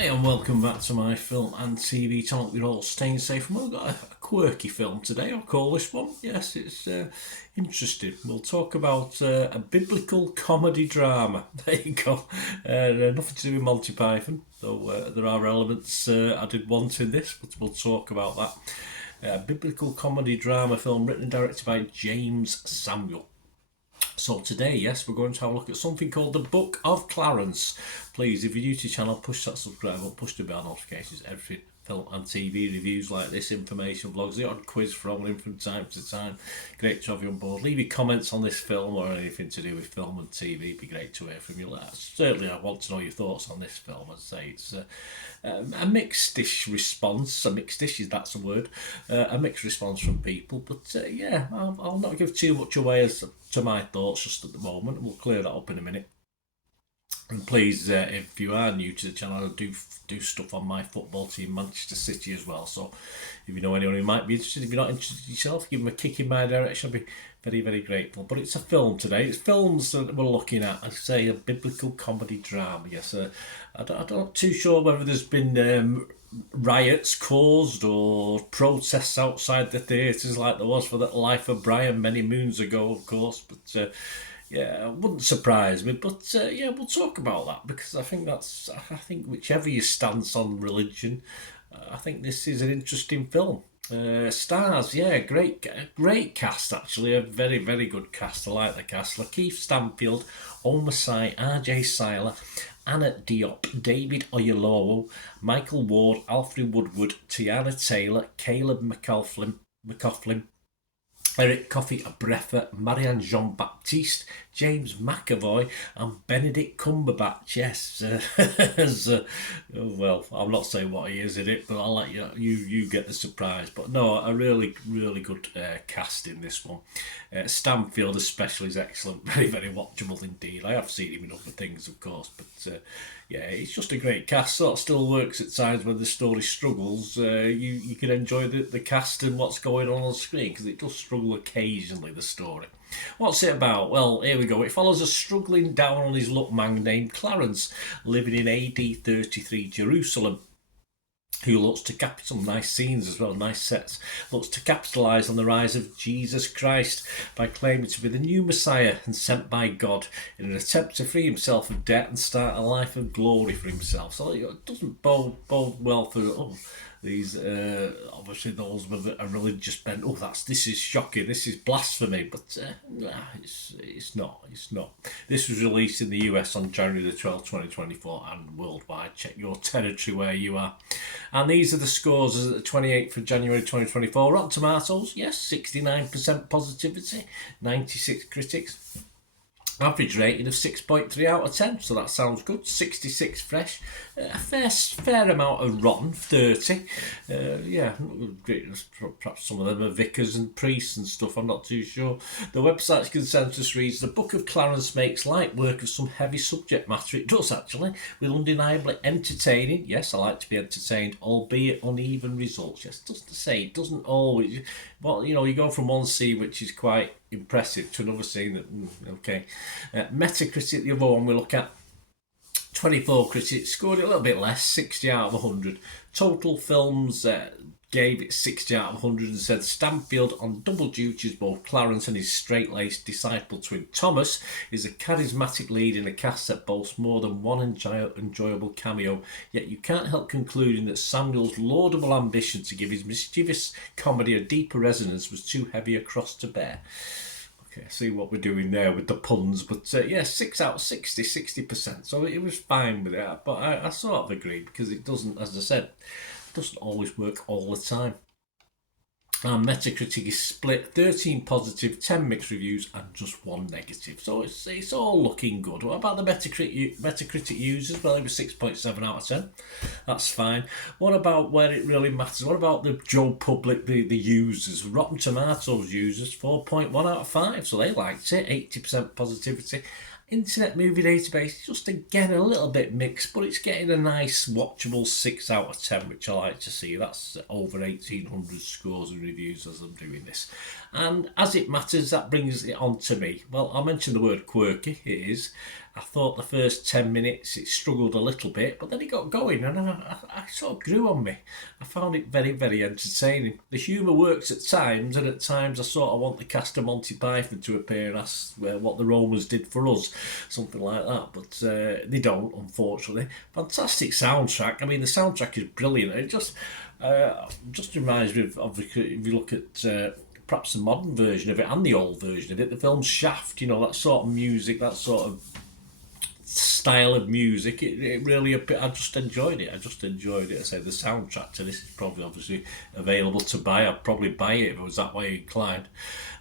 Hi and welcome back to my film and TV channel. We're all staying safe. And we've got a quirky film today. I'll call this one. Yes, it's interesting. We'll talk about a biblical comedy drama. There you go. Nothing to do with Monty Python, though there are elements I did want in this, but we'll talk about that. A biblical comedy drama film written and directed by James Samuel. So today, yes, we're going to have a look at something called the Book of Clarence. Please, if you're new to the channel, push that subscribe button, push the bell notifications, everything, film and TV reviews like this, information vlogs, the odd quiz thrown in from time to time. Great to have you on board. Leave your comments on this film or anything to do with film and TV. It'd be great to hear from you. Certainly, I want to know your thoughts on this film. I'd say it's a mixed-ish response. A mixed-ish, that's a word. A mixed response from people. But yeah, I'll not give too much away as to my thoughts just at the moment. We'll clear that up in a minute. And please, if you are new to the channel, I do stuff on my football team, Manchester City, as well. So if you know anyone who might be interested, if you're not interested yourself, give them a kick in my direction. I'll be very, very grateful. But it's a film today. It's films that we're looking at. I say a biblical comedy drama. Yes, I'm not too sure whether there's been riots caused or protests outside the theatres like there was for the Life of Brian many moons ago, of course. But yeah, it wouldn't surprise me, but yeah, we'll talk about that because I think whichever your stance on religion, I think this is an interesting film. Stars, yeah, great cast actually, a very, very good cast. I like the cast. Lakeith Stanfield, Omar Sy, RJ Cyler, Anna Diop, David Oyelowo, Michael Ward, Alfred Woodward, Tiana Taylor, Caleb McCaughlin, Eric Coffey Abrefa, Marianne Jean-Baptiste, James McAvoy, and Benedict Cumberbatch. Yes, well, I'm not saying what he is in it, but I'll let you get the surprise. But no, a really, really good cast in this one. Stanfield especially is excellent, very, very watchable indeed. I have seen him in other things, of course, but yeah, it's just a great cast. Sort of still works at times when the story struggles. You can enjoy the cast and what's going on screen because it does struggle occasionally, the story. What's it about? Well, here we go. It follows a struggling down on his luck man named Clarence living in AD 33 Jerusalem, who looks to some nice scenes as well, nice sets, looks to capitalise on the rise of Jesus Christ by claiming to be the new Messiah and sent by God in an attempt to free himself of debt and start a life of glory for himself. So it doesn't bode well for these obviously those with a religious bent. This is shocking, this is blasphemy, but it's not. This was released in the US on January the 12th 2024 and worldwide. Check your territory where you are. And these are the scores as at the 28th of January 2024. Rotten Tomatoes, yes, 69% positivity, 96 critics. Average rating of 6.3 out of 10, so that sounds good. 66 fresh, a fair amount of rotten, 30. Yeah, perhaps some of them are vicars and priests and stuff, I'm not too sure. The website's consensus reads, the Book of Clarence makes light work of some heavy subject matter. It does actually, with undeniably entertaining, yes, I like to be entertained, albeit uneven results. Yes, it doesn't always, well, you go from one scene which is quite impressive to another scene that, okay. Metacritic, the other one we look at, 24 critics, scored it a little bit less, 60 out of 100. Total Films gave it 60 out of 100 and said Stanfield on double duty as both Clarence and his straight-laced disciple twin Thomas is a charismatic lead in a cast that boasts more than one enjoyable cameo, yet you can't help concluding that Samuel's laudable ambition to give his mischievous comedy a deeper resonance was too heavy a cross to bear. Okay, see what we're doing there with the puns, but yeah, 6 out of 60, 60%, so it was fine with that, but I sort of agree, because it doesn't, as I said, doesn't always work all the time. And Metacritic is split, 13 positive, 10 mixed reviews and just 1 negative. So it's all looking good. What about the Metacritic users? Well, it was 6.7 out of 10. That's fine. What about where it really matters? What about the Joe Public, the users? Rotten Tomatoes users, 4.1 out of 5. So they liked it, 80% positivity. Internet Movie Database, just again a little bit mixed, but it's getting a nice watchable 6 out of 10, which I like to see. That's over 1,800 scores and reviews as I'm doing this. And as it matters, that brings it on to me. Well, I mentioned the word quirky, it is. I thought the first 10 minutes it struggled a little bit, but then it got going and I sort of grew on me. I found it very, very entertaining. The humour works at times, and at times I sort of want the cast of Monty Python to appear and ask what the Romans did for us, something like that, but they don't, unfortunately. Fantastic soundtrack. I mean, the soundtrack is brilliant. It just reminds me of if you look at perhaps the modern version of it and the old version of it, the film Shaft, that sort of music, that sort of style of music, it really, I just enjoyed it. I say the soundtrack to this is probably obviously available to buy. I'd probably buy it if I was that way inclined.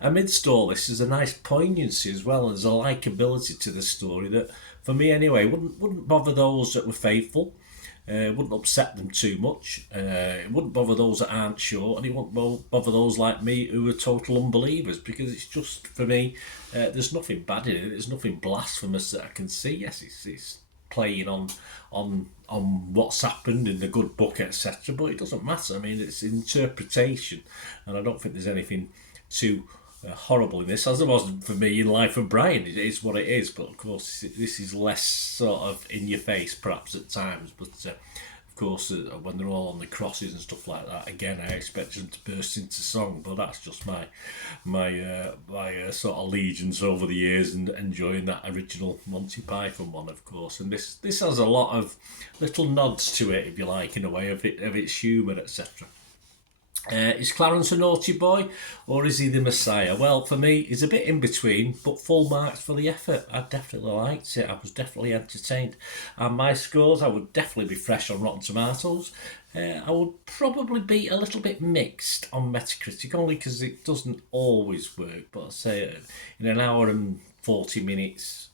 Amidst all this, there's a nice poignancy as well, and there's a likability to the story that, for me anyway, wouldn't bother those that were faithful. Wouldn't upset them too much. It wouldn't bother those that aren't sure, and it wouldn't bother those like me who are total unbelievers, because it's just, for me, there's nothing bad in it. There's nothing blasphemous that I can see. Yes, it's playing on what's happened in the good book, etc., but it doesn't matter. I mean, it's interpretation, and I don't think there's anything too horrible in this, as there wasn't for me in Life of Brian. It is what it is, but of course this is less sort of in your face perhaps at times, but of course when they're all on the crosses and stuff like that, again I expect them to burst into song, but that's just my sort of allegiance over the years and enjoying that original Monty Python one, of course. And this has a lot of little nods to it, if you like, in a way of its humour, etc. Is Clarence a naughty boy, or is he the Messiah? Well, for me, he's a bit in between, but full marks for the effort. I definitely liked it. I was definitely entertained. And my scores, I would definitely be fresh on Rotten Tomatoes. I would probably be a little bit mixed on Metacritic, only because it doesn't always work. But I say in an hour and 40 minutes,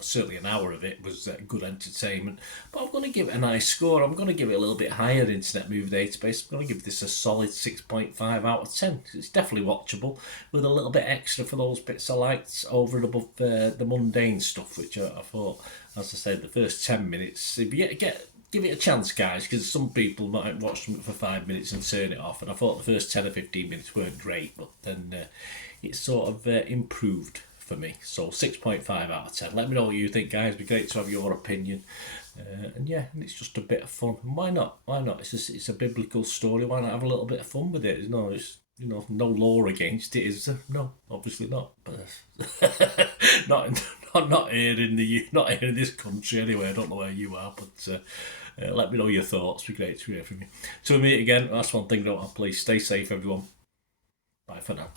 certainly an hour of it was good entertainment, but I'm going to give it a nice score. I'm going to give it a little bit higher, Internet Movie Database. I'm going to give this a solid 6.5 out of 10. It's definitely watchable, with a little bit extra for those bits I liked over and above the mundane stuff, which I thought, as I said, the first 10 minutes, if you give it a chance, guys, because some people might watch them for 5 minutes and turn it off, and I thought the first 10 or 15 minutes weren't great, but then it sort of improved for me. So 6.5 out of 10. Let me know what you think, guys. It'd be great to have your opinion. And it's just a bit of fun. Why not? It's a biblical story. Why not have a little bit of fun with it? It's no law against it, is there? No, obviously not. But not here in this country anyway. I don't know where you are, but let me know your thoughts. It'd be great to hear from you. Till we meet again, that's one thing, don't I? Please stay safe, everyone. Bye for now.